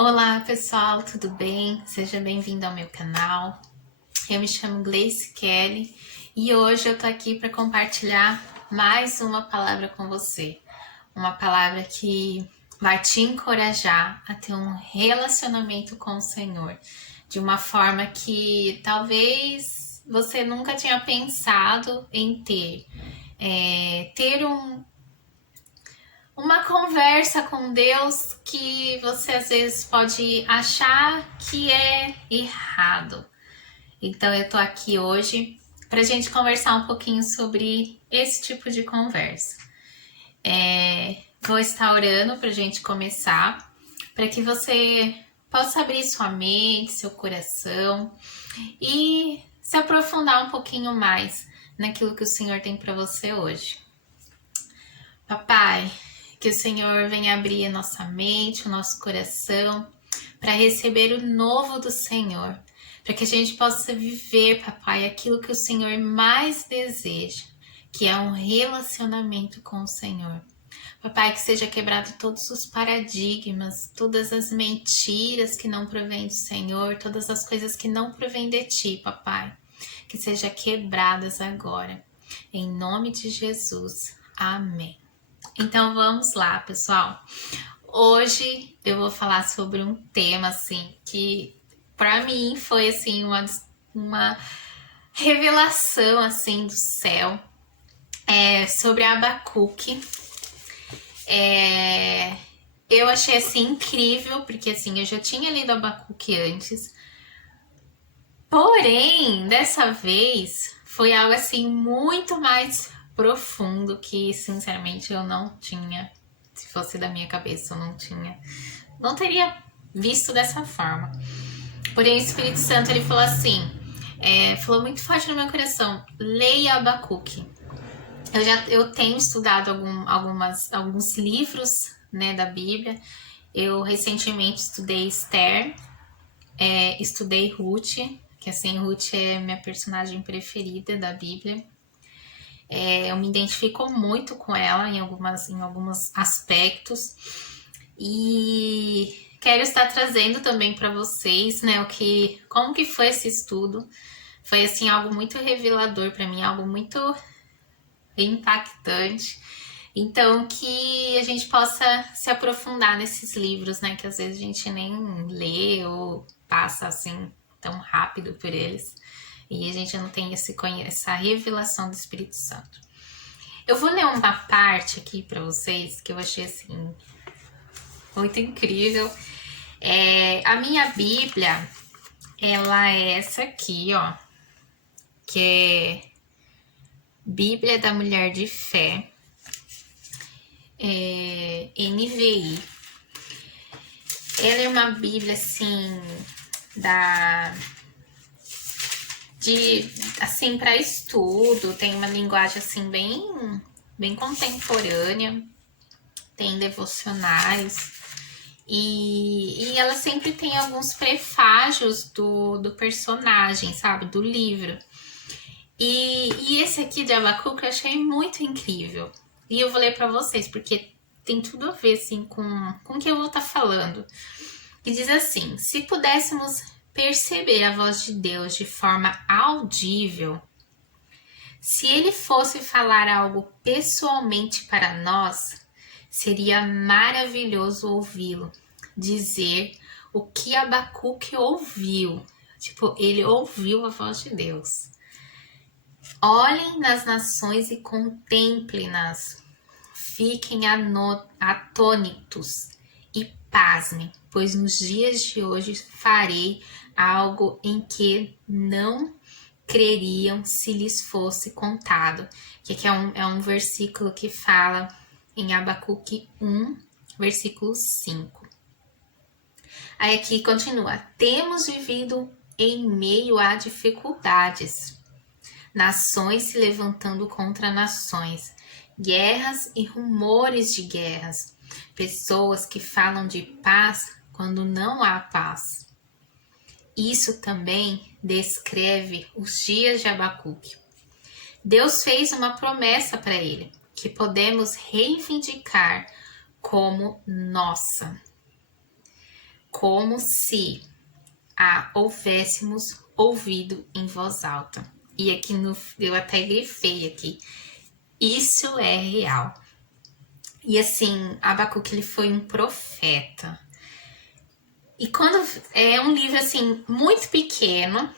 Olá pessoal, tudo bem? Seja bem-vindo ao meu canal. Eu me chamo Gleice Kelly e hoje eu tô aqui para compartilhar mais uma palavra com você. Uma palavra que vai te encorajar a ter um relacionamento com o Senhor de uma forma que talvez você nunca tinha pensado em ter. Ter uma conversa com Deus que você às vezes pode achar que é errado. Então eu tô aqui hoje pra gente conversar um pouquinho sobre esse tipo de conversa. Vou estar orando pra gente começar, para que você possa abrir sua mente, seu coração e se aprofundar um pouquinho mais naquilo que o Senhor tem para você hoje. Papai, que o Senhor venha abrir a nossa mente, o nosso coração, para receber o novo do Senhor, para que a gente possa viver, papai, aquilo que o Senhor mais deseja, que é um relacionamento com o Senhor. Papai, que seja quebrado todos os paradigmas, todas as mentiras que não provêm do Senhor, todas as coisas que não provêm de Ti, papai, que seja quebradas agora. Em nome de Jesus. Amém. Então vamos lá, pessoal. Hoje eu vou falar sobre um tema assim que para mim foi assim uma revelação assim do céu. Sobre Abacuque. Eu achei assim incrível, porque assim eu já tinha lido Abacuque antes. Porém, dessa vez foi algo assim muito mais profundo que sinceramente eu não tinha. Se fosse da minha cabeça, eu não teria visto dessa forma. Porém, o Espírito Santo ele falou assim, falou muito forte no meu coração: leia Abacuque. Eu tenho estudado alguns livros, né, da Bíblia. Eu recentemente estudei Esther, estudei Ruth, que assim, Ruth é minha personagem preferida da Bíblia. Eu me identifico muito com ela em alguns aspectos e quero estar trazendo também para vocês, né, como que foi esse estudo. Foi assim algo muito revelador para mim, algo muito impactante. Então que a gente possa se aprofundar nesses livros, né, que às vezes a gente nem lê ou passa assim tão rápido por eles. E a gente não tem essa revelação do Espírito Santo. Eu vou ler uma parte aqui para vocês que eu achei assim muito incrível. A minha Bíblia, ela é essa aqui, ó, que é Bíblia da Mulher de Fé, NVI. Ela é uma Bíblia assim assim para estudo, tem uma linguagem assim bem contemporânea, tem devocionais e ela sempre tem alguns prefágios do personagem, sabe, do livro. E esse aqui de Abacuque eu achei muito incrível e eu vou ler para vocês porque tem tudo a ver assim com o que eu vou estar falando. E diz assim: se pudéssemos perceber a voz de Deus de forma audível, se ele fosse falar algo pessoalmente para nós, seria maravilhoso ouvi-lo dizer o que Abacuque ouviu. Tipo, ele ouviu a voz de Deus. Olhem nas nações e contemplem-nas. Fiquem atônitos e pasmem, pois nos dias de hoje farei algo em que não creriam se lhes fosse contado. Que aqui é um versículo que fala em Abacuque 1, versículo 5. Aí aqui continua: temos vivido em meio a dificuldades, nações se levantando contra nações, guerras e rumores de guerras, pessoas que falam de paz quando não há paz. Isso também descreve os dias de Abacuque. Deus fez uma promessa para ele, que podemos reivindicar como nossa. como se a houvéssemos ouvido em voz alta. E aqui eu até grifei aqui. Isso é real. E assim, Abacuque, ele foi um profeta. E quando é um livro assim muito pequeno,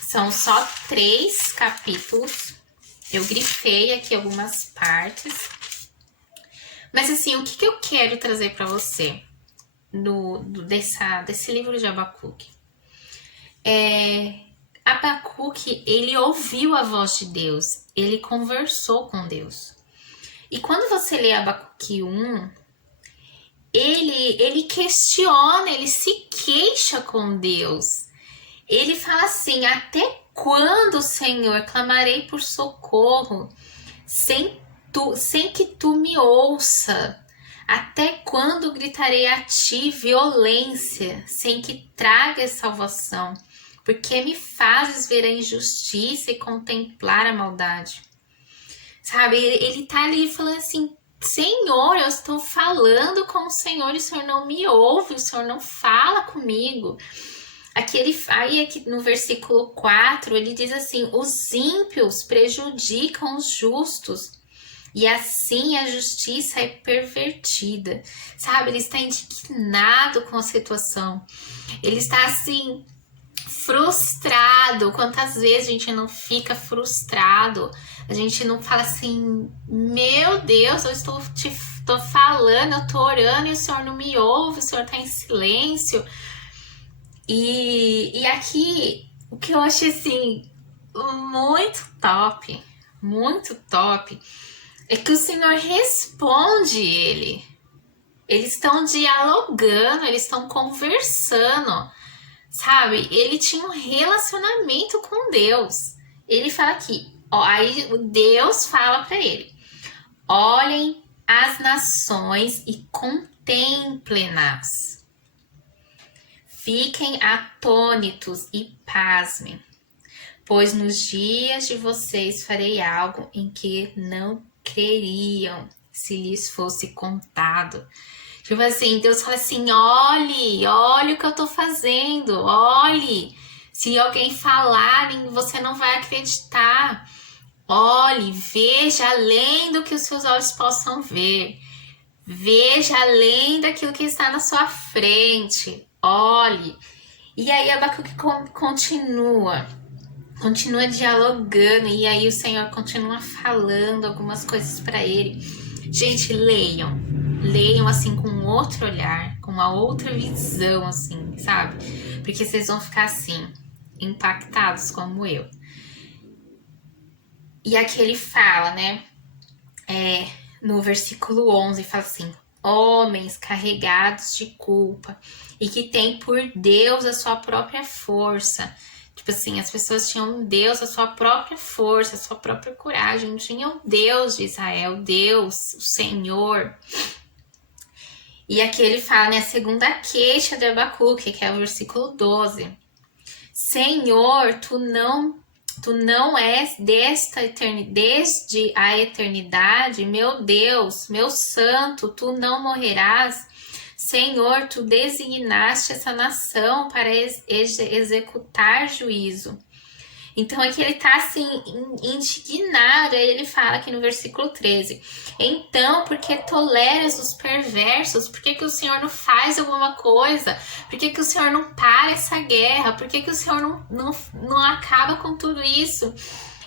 são só 3 capítulos. Eu grifei aqui algumas partes. Mas assim, o que eu quero trazer para você desse livro de Abacuque? Abacuque, ele ouviu a voz de Deus, ele conversou com Deus. E quando você lê Abacuque 1, ele questiona, ele se queixa com Deus. Ele fala assim: até quando, Senhor, clamarei por socorro sem que tu me ouça? Até quando gritarei a ti violência sem que tragas salvação? Porque me fazes ver a injustiça e contemplar a maldade. Sabe, ele tá ali falando assim: Senhor, eu estou falando com o Senhor e o Senhor não me ouve, o Senhor não fala comigo. Aqui no versículo 4, ele diz assim: os ímpios prejudicam os justos, e assim a justiça é pervertida. Sabe, ele está indignado com a situação. Ele está assim, frustrado. Quantas vezes a gente não fica frustrado? A gente não fala assim: meu Deus, eu estou falando, eu estou orando e o Senhor não me ouve, o Senhor está em silêncio. E aqui, o que eu achei assim, muito top, é que o Senhor responde ele. Eles estão dialogando, eles estão conversando, sabe? Ele tinha um relacionamento com Deus. Ele fala aqui, ó, aí Deus fala para ele: olhem as nações e contemplem-nas. Fiquem atônitos e pasmem, pois nos dias de vocês farei algo em que não creriam se lhes fosse contado. Tipo assim, Deus fala assim: olhe o que eu tô fazendo, olhe. Se alguém falar, você não vai acreditar. Olhe, veja além do que os seus olhos possam ver. Veja além daquilo que está na sua frente. Olhe. E aí Abacuque continua dialogando, e aí o Senhor continua falando algumas coisas para ele. Gente, leiam assim com outro olhar, com uma outra visão, assim, sabe? Porque vocês vão ficar assim, impactados como eu. E aqui ele fala, né, no versículo 11, fala assim: homens carregados de culpa e que têm por Deus a sua própria força. Tipo assim, as pessoas tinham Deus, a sua própria força, a sua própria coragem. Não tinham Deus de Israel, Deus, o Senhor. E aqui ele fala, né, a segunda queixa de Abacuque, que é o versículo 12. Senhor, tu não és desde a eternidade, meu Deus, meu santo, tu não morrerás. Senhor, tu designaste essa nação para executar juízo. Então aqui ele tá assim, indignado. Aí ele fala aqui no versículo 13: então, porque toleras os perversos? Por que o Senhor não faz alguma coisa? Por que o Senhor não para essa guerra? Por que o Senhor não acaba com tudo isso?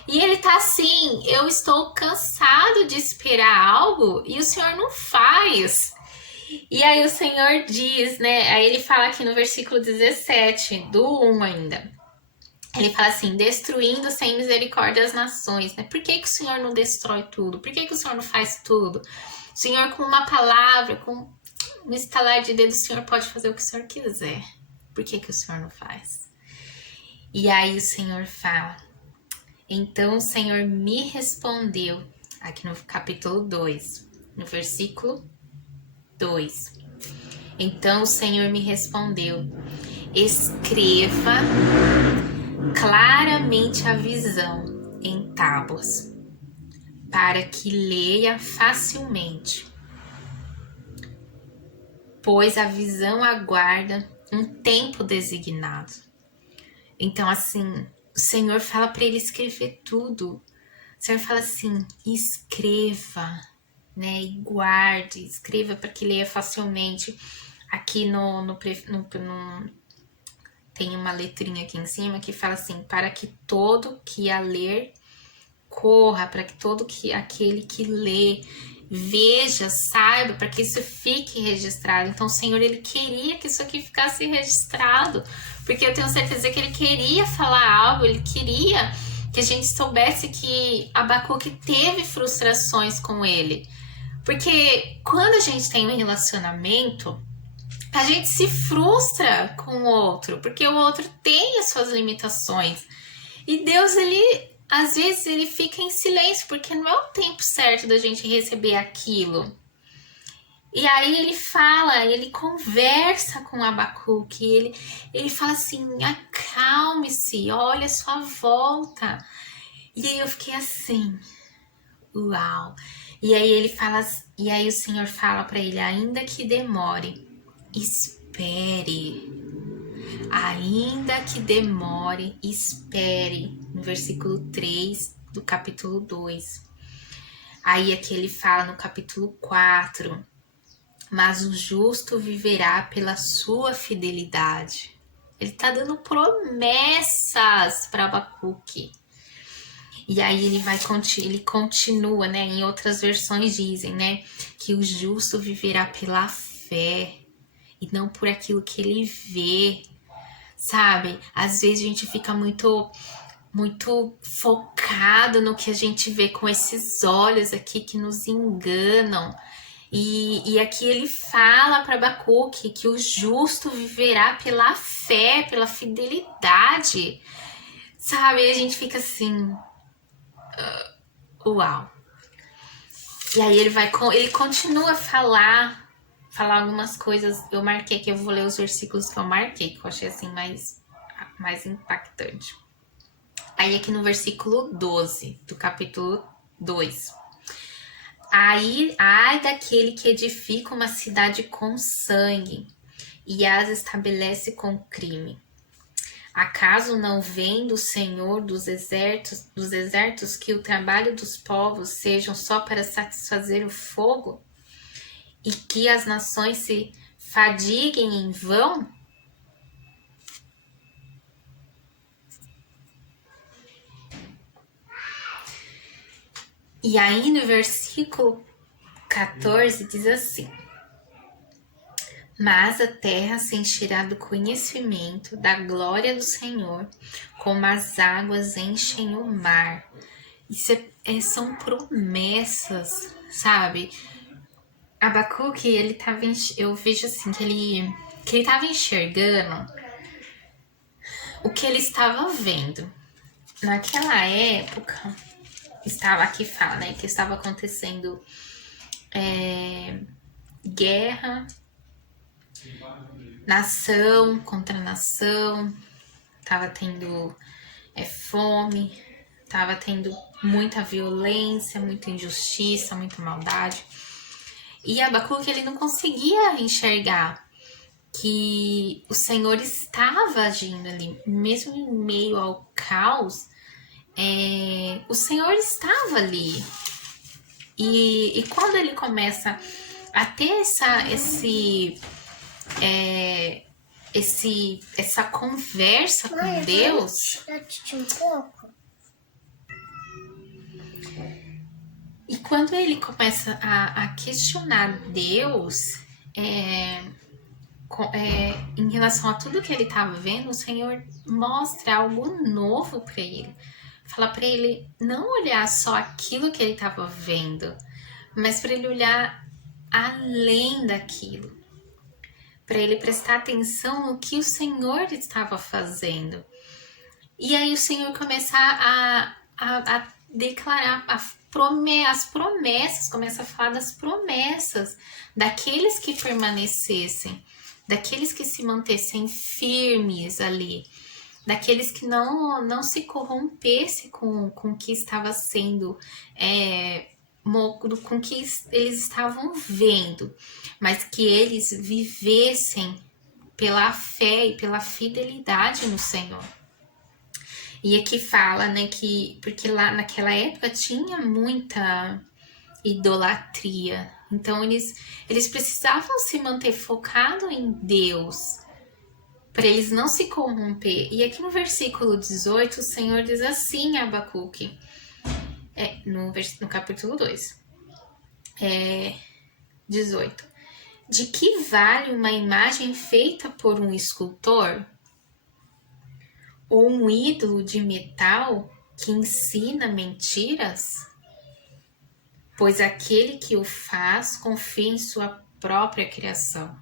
E ele tá assim: eu estou cansado de esperar algo e o Senhor não faz. E aí o Senhor diz, né? Aí ele fala aqui no versículo 17, do 1 ainda. Ele fala assim: destruindo sem misericórdia as nações, né? Por que o Senhor não destrói tudo? Por que o Senhor não faz tudo? O Senhor, com uma palavra, com um estalar de dedo, o Senhor pode fazer o que o Senhor quiser. Por que o Senhor não faz? E aí o Senhor fala: então o Senhor me respondeu, aqui no capítulo 2, no versículo 2. Então o Senhor me respondeu: escreva claramente a visão em tábuas, para que leia facilmente. pois a visão aguarda um tempo designado. Então, assim, o Senhor fala para ele escrever tudo. O Senhor fala assim, escreva, né? E guarde, escreva para que leia facilmente. Aqui tem uma letrinha aqui em cima que fala assim, para que todo que a ler corra, para que aquele que lê veja, saiba, para que isso fique registrado. Então o Senhor, ele queria que isso aqui ficasse registrado, porque eu tenho certeza que ele queria falar algo, ele queria que a gente soubesse que Abacuque teve frustrações com ele. Porque quando a gente tem um relacionamento, a gente se frustra com o outro, porque o outro tem as suas limitações. E Deus, ele às vezes ele fica em silêncio, porque não é o tempo certo da gente receber aquilo. E aí ele fala, ele conversa com Abacuque, ele fala assim, acalme-se, olha a sua volta. E aí eu fiquei assim, uau. E aí ele fala, e aí o Senhor fala para ele, ainda que demore, espere. Ainda que demore, espere. No versículo 3 do capítulo 2. Aí aqui ele fala no capítulo 4. Mas o justo viverá pela sua fidelidade. Ele tá dando promessas para Abacuque. E aí ele continua, né? Em outras versões dizem, né? Que o justo viverá pela fé e não por aquilo que ele vê. Sabe? Às vezes a gente fica muito focado no que a gente vê com esses olhos aqui que nos enganam. E aqui ele fala para Abacuque que o justo viverá pela fé, pela fidelidade. Sabe? E a gente fica assim, uau. E aí ele continua a falar algumas coisas. Eu marquei aqui, eu vou ler os versículos que eu marquei, que eu achei assim mais impactante. Aí aqui no versículo 12 do capítulo 2. Ai daquele que edifica uma cidade com sangue e as estabelece com crime. Acaso não vem do Senhor dos exércitos que o trabalho dos povos sejam só para satisfazer o fogo? E que as nações se fadiguem em vão? E aí no versículo 14 diz assim: mas a terra se encherá do conhecimento da glória do Senhor, como as águas enchem o mar. Isso são promessas, sabe? Abacuque, eu vejo assim que ele estava enxergando o que ele estava vendo. Naquela época, aqui fala, né, que estava acontecendo guerra, nação contra nação, estava tendo fome, estava tendo muita violência, muita injustiça, muita maldade. E Abacuque, ele não conseguia enxergar que o Senhor estava agindo ali, mesmo em meio ao caos, o Senhor estava ali. E quando ele começa a ter essa conversa com Deus, e quando ele começa a questionar Deus em relação a tudo que ele estava vendo, o Senhor mostra algo novo para ele. Fala para ele não olhar só aquilo que ele estava vendo, mas para ele olhar além daquilo. Para ele prestar atenção no que o Senhor estava fazendo. E aí o Senhor começa a declarar as promessas, começa a falar das promessas daqueles que permanecessem, daqueles que se mantessem firmes ali, daqueles que não se corrompesse com o que estava sendo com que eles estavam vendo, mas que eles vivessem pela fé e pela fidelidade no Senhor. E aqui fala, né, que porque lá naquela época tinha muita idolatria, então eles precisavam se manter focado em Deus, para eles não se corromper. E aqui no versículo 18, o Senhor diz assim a Abacuque, no capítulo 2, 18. De que vale uma imagem feita por um escultor? Ou um ídolo de metal que ensina mentiras? Pois aquele que o faz confia em sua própria criação,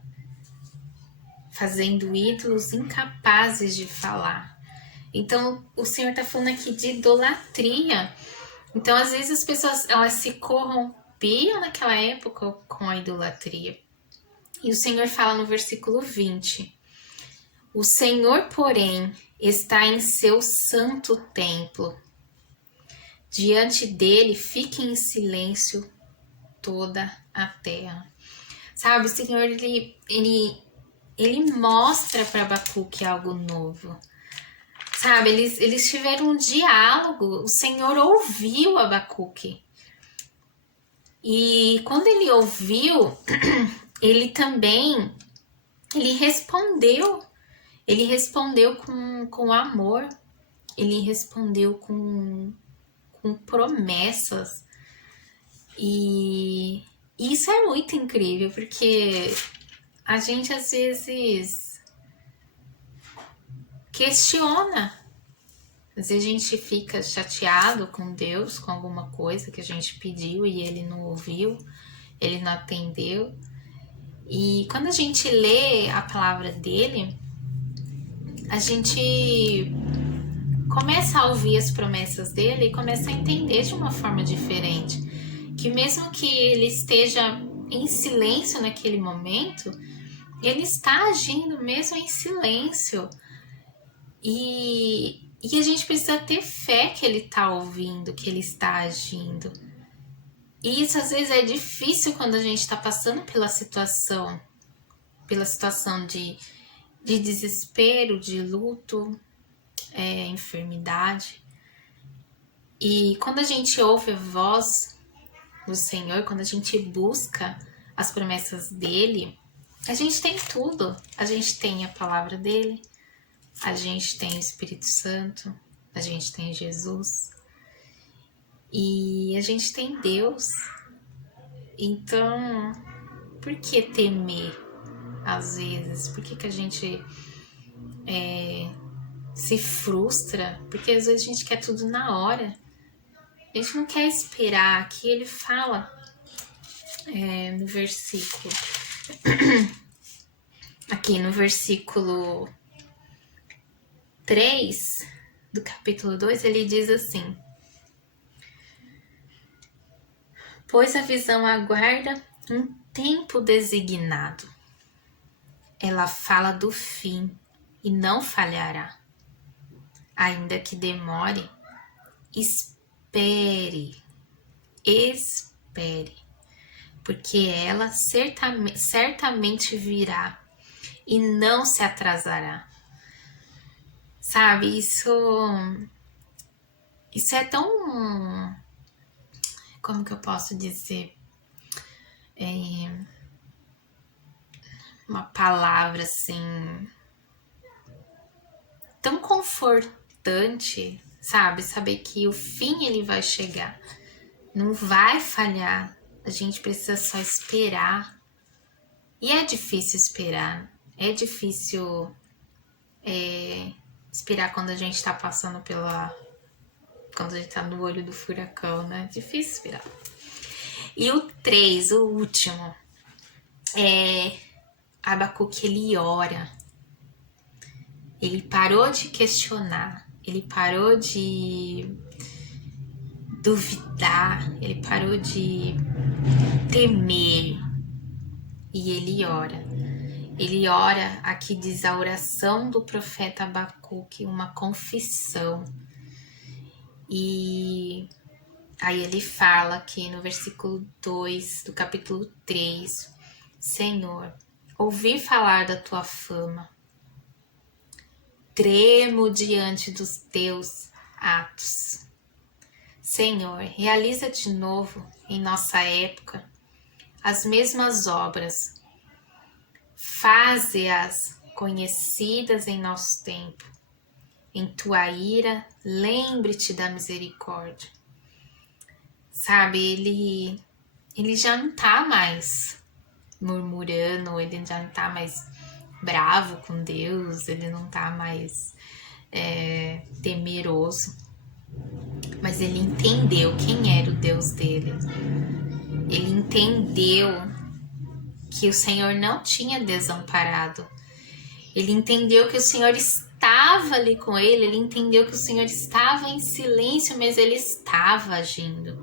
fazendo ídolos incapazes de falar. Então, o Senhor está falando aqui de idolatria. Então, às vezes as pessoas elas se corrompiam naquela época com a idolatria. E o Senhor fala no versículo 20: o Senhor, porém, está em seu santo templo. Diante dele fique em silêncio toda a terra. Sabe, o Senhor, ele mostra para Abacuque algo novo. Sabe, eles tiveram um diálogo, o Senhor ouviu Abacuque. E quando ele ouviu, ele respondeu com amor, ele respondeu com promessas. E isso é muito incrível, porque a gente às vezes questiona. Às vezes a gente fica chateado com Deus, com alguma coisa que a gente pediu e ele não ouviu, ele não atendeu. E quando a gente lê a palavra dele, a gente começa a ouvir as promessas dele e começa a entender de uma forma diferente. Que mesmo que ele esteja em silêncio naquele momento, ele está agindo mesmo em silêncio. E a gente precisa ter fé que ele está ouvindo, que ele está agindo. E isso às vezes é difícil quando a gente está passando pela situação de desespero, de luto, enfermidade. E quando a gente ouve a voz do Senhor, quando a gente busca as promessas dele, a gente tem tudo. A gente tem a palavra dele, a gente tem o Espírito Santo, a gente tem Jesus e a gente tem Deus. Então, por que temer às vezes? Por que a gente se frustra? Porque às vezes a gente quer tudo na hora. A gente não quer esperar. Aqui ele fala no versículo aqui no versículo 3 do capítulo 2, ele diz assim: pois a visão aguarda um tempo designado. Ela fala do fim e não falhará. Ainda que demore, espere, porque ela certamente virá e não se atrasará. Sabe, isso é tão, como que eu posso dizer, uma palavra assim, tão confortante, sabe, saber que o fim ele vai chegar, não vai falhar, a gente precisa só esperar. E é difícil esperar, é difícil esperar quando a gente tá passando quando a gente tá no olho do furacão, né? É difícil esperar. E o 3, o último, Abacuque, ele ora. Ele parou de questionar, ele parou de duvidar, ele parou de temer. E ele ora. Ele ora, aqui diz a oração do profeta Abacuque, uma confissão. E Aí ele fala aqui no versículo 2 do capítulo 3: Senhor, ouvi falar da tua fama, tremo diante dos teus atos. Senhor, realiza de novo em nossa época as mesmas obras, faze-as conhecidas em nosso tempo. Em tua ira, lembre-te da misericórdia. Sabe, ele já não tá mais murmurando, ele já não tá mais bravo com Deus, ele não tá mais temeroso. Mas ele entendeu quem era o Deus dele. Ele entendeu que o Senhor não tinha desamparado. Ele entendeu que o Senhor estava ali com ele entendeu que o Senhor estava em silêncio, mas ele estava agindo.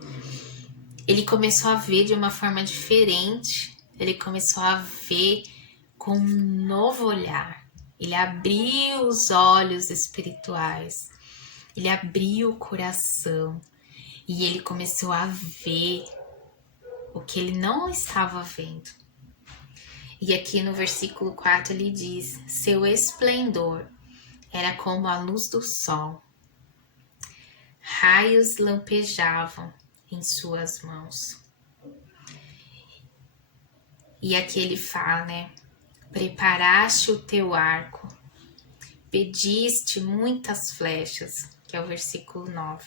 Ele começou a ver de uma forma diferente, ele começou a ver com um novo olhar. Ele abriu os olhos espirituais, ele abriu o coração e ele começou a ver o que ele não estava vendo. E aqui no versículo 4 ele diz: seu esplendor era como a luz do sol, raios lampejavam em suas mãos. E aqui ele fala, né? Preparaste o teu arco, pediste muitas flechas, que é o versículo 9.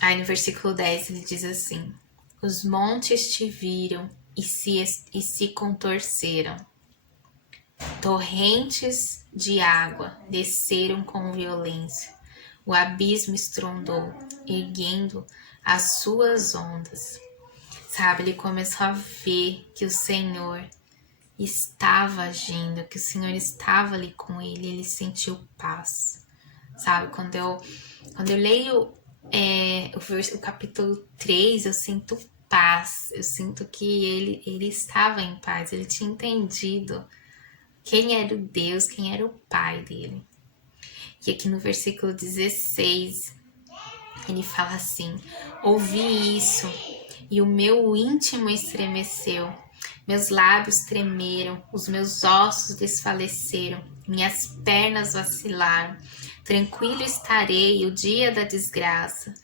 Aí no versículo 10 ele diz assim: os montes te viram e se contorceram. Torrentes de água desceram com violência. O abismo estrondou, erguendo as suas ondas. Sabe, ele começou a ver que o Senhor estava agindo, que o Senhor estava ali com ele, ele sentiu paz. Sabe, quando eu leio o capítulo 3, eu sinto paz, eu sinto que ele estava em paz, ele tinha entendido quem era o Deus, quem era o Pai dele. E aqui no versículo 16, ele fala assim: ouvi isso e o meu íntimo estremeceu, meus lábios tremeram, os meus ossos desfaleceram, minhas pernas vacilaram. Tranquilo estarei o dia da desgraça,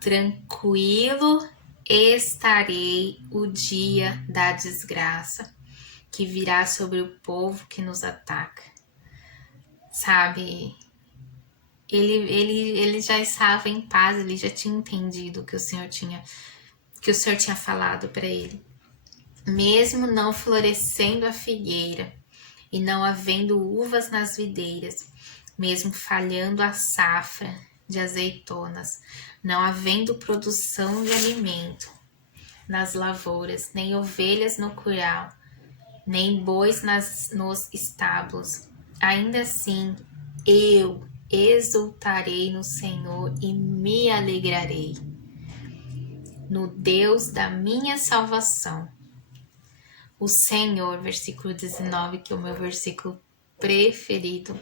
tranquilo estarei o dia da desgraça, que virá sobre o povo que nos ataca. Sabe, ele já estava em paz, ele já tinha entendido o que o Senhor tinha falado para ele. Mesmo não florescendo a figueira e não havendo uvas nas videiras, mesmo falhando a safra de azeitonas, não havendo produção de alimento nas lavouras, nem ovelhas no curral, nem bois nos estábulos, ainda assim eu exultarei no Senhor e me alegrarei no Deus da minha salvação. O Senhor, versículo 19, que é o meu versículo preferido.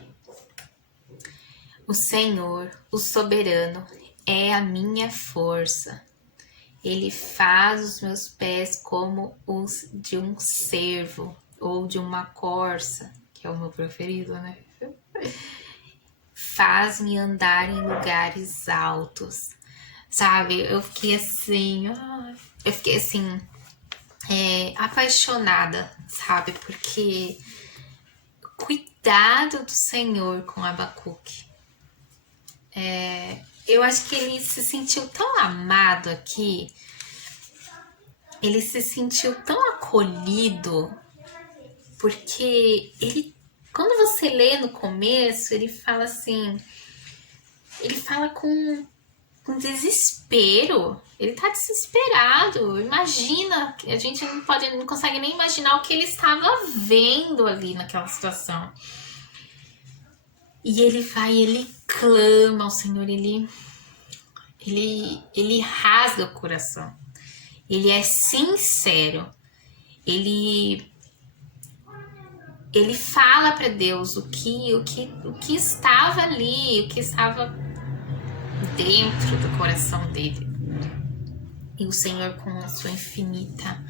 O Senhor, o soberano, é a minha força. Ele faz os meus pés como os de um cervo ou de uma corça, que é o meu preferido, né? Faz-me andar em lugares altos. Sabe, eu fiquei assim, apaixonada, sabe? Porque cuidado do Senhor com Abacuque. Eu acho que ele se sentiu tão amado aqui, ele se sentiu tão acolhido, porque ele, quando você lê no começo, ele fala assim, ele fala com desespero, ele tá desesperado. Imagina, a gente não consegue nem imaginar o que ele estava vendo ali naquela situação. E ele clama ao Senhor, ele rasga o coração. Ele é sincero. Ele fala para Deus o que estava ali, o que estava dentro do coração dele. E o Senhor, com a sua infinita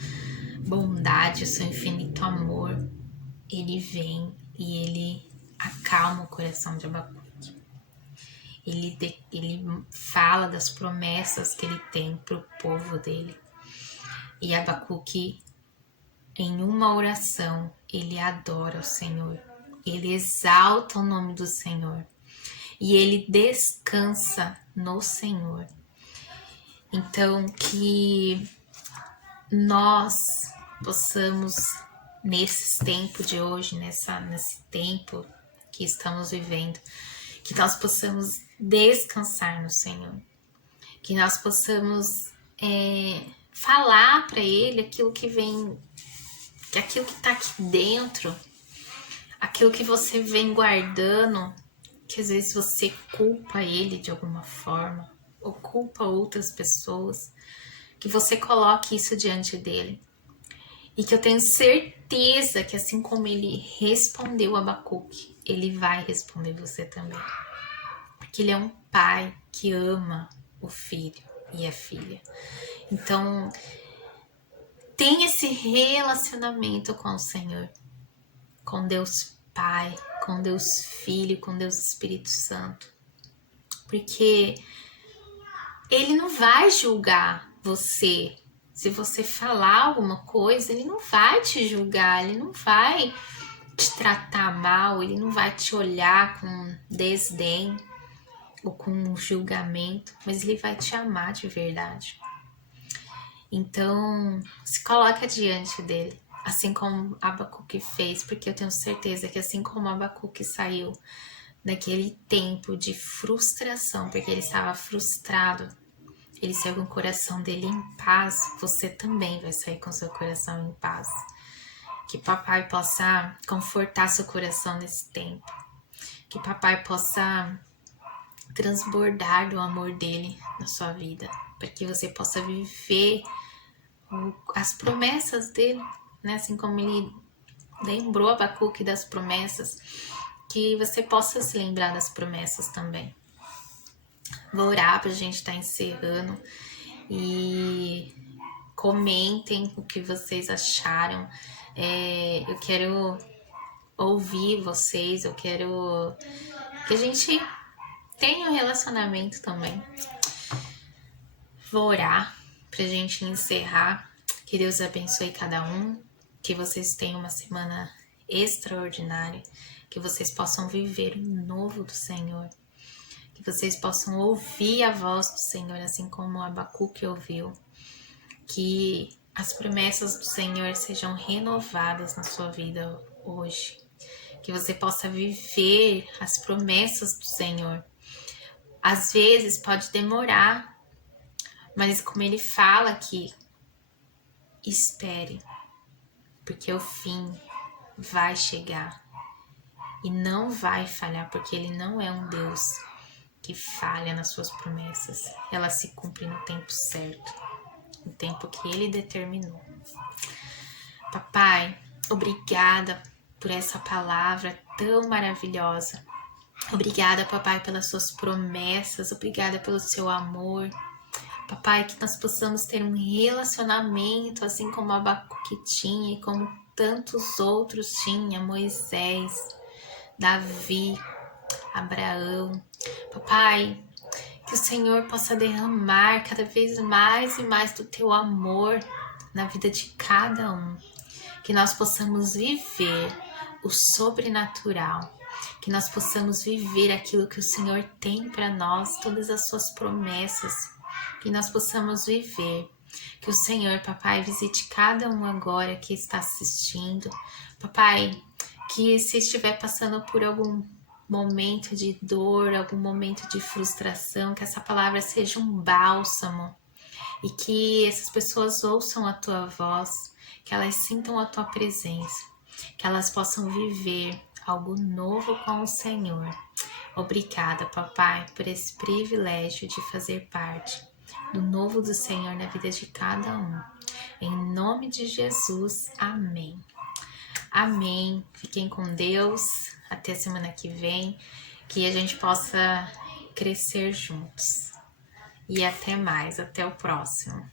bondade, o seu infinito amor, ele vem e ele acalma o coração de Abacuque. Ele fala das promessas que ele tem para o povo dele. E Abacuque, em uma oração, ele adora o Senhor. Ele exalta o nome do Senhor. E ele descansa no Senhor. Então, que nós possamos, nesse tempo de hoje, nesse tempo que estamos vivendo, que nós possamos descansar no Senhor, que nós possamos falar para Ele aquilo que vem, aquilo que está aqui dentro, aquilo que você vem guardando, que às vezes você culpa Ele de alguma forma, ou culpa outras pessoas, que você coloque isso diante dele. E que eu tenho certeza que assim como ele respondeu a Abacuque, ele vai responder você também. Porque ele é um pai que ama o filho e a filha. Então, tem esse relacionamento com o Senhor, com Deus Pai, com Deus Filho, com Deus Espírito Santo. Porque ele não vai julgar você. Se você falar alguma coisa, ele não vai te julgar, ele não vai te tratar mal, ele não vai te olhar com desdém ou com julgamento, mas ele vai te amar de verdade. Então, se coloca diante dele, assim como Abacuque fez, porque eu tenho certeza que assim como Abacuque saiu daquele tempo de frustração, porque ele estava frustrado, ele saiu com o coração dele em paz, você também vai sair com seu coração em paz. Que papai possa confortar seu coração nesse tempo. Que papai possa transbordar do amor dele na sua vida. Para que você possa viver as promessas dele, né? Assim como ele lembrou Abacuque das promessas, que você possa se lembrar das promessas também. Vou orar pra gente estar encerrando e comentem o que vocês acharam. Eu quero ouvir vocês, eu quero que a gente tenha um relacionamento também. Vou orar pra gente encerrar. Que Deus abençoe cada um, que vocês tenham uma semana extraordinária, que vocês possam viver o novo do Senhor, que vocês possam ouvir a voz do Senhor, assim como Abacuque ouviu, que as promessas do Senhor sejam renovadas na sua vida hoje, que você possa viver as promessas do Senhor. Às vezes pode demorar, mas como ele fala aqui, espere, porque o fim vai chegar e não vai falhar, porque ele não é um Deus que falha nas suas promessas. Elas se cumprem no tempo certo, no tempo que ele determinou. Papai, obrigada por essa palavra tão maravilhosa. Obrigada, papai, pelas suas promessas. Obrigada pelo seu amor. Papai, que nós possamos ter um relacionamento assim como Abacuque tinha e como tantos outros tinham, Moisés, Davi, Abraão. Papai, que o Senhor possa derramar cada vez mais e mais do teu amor na vida de cada um. Que nós possamos viver o sobrenatural. Que nós possamos viver aquilo que o Senhor tem para nós, todas as suas promessas. Que nós possamos viver. Que o Senhor, papai, visite cada um agora que está assistindo. Papai, que se estiver passando por algum momento de dor, algum momento de frustração, que essa palavra seja um bálsamo e que essas pessoas ouçam a tua voz, que elas sintam a tua presença, que elas possam viver algo novo com o Senhor. Obrigada, papai, por esse privilégio de fazer parte do novo do Senhor na vida de cada um. Em nome de Jesus, amém. Amém. Fiquem com Deus. Até semana que vem. Que a gente possa crescer juntos. e até mais, até o próximo.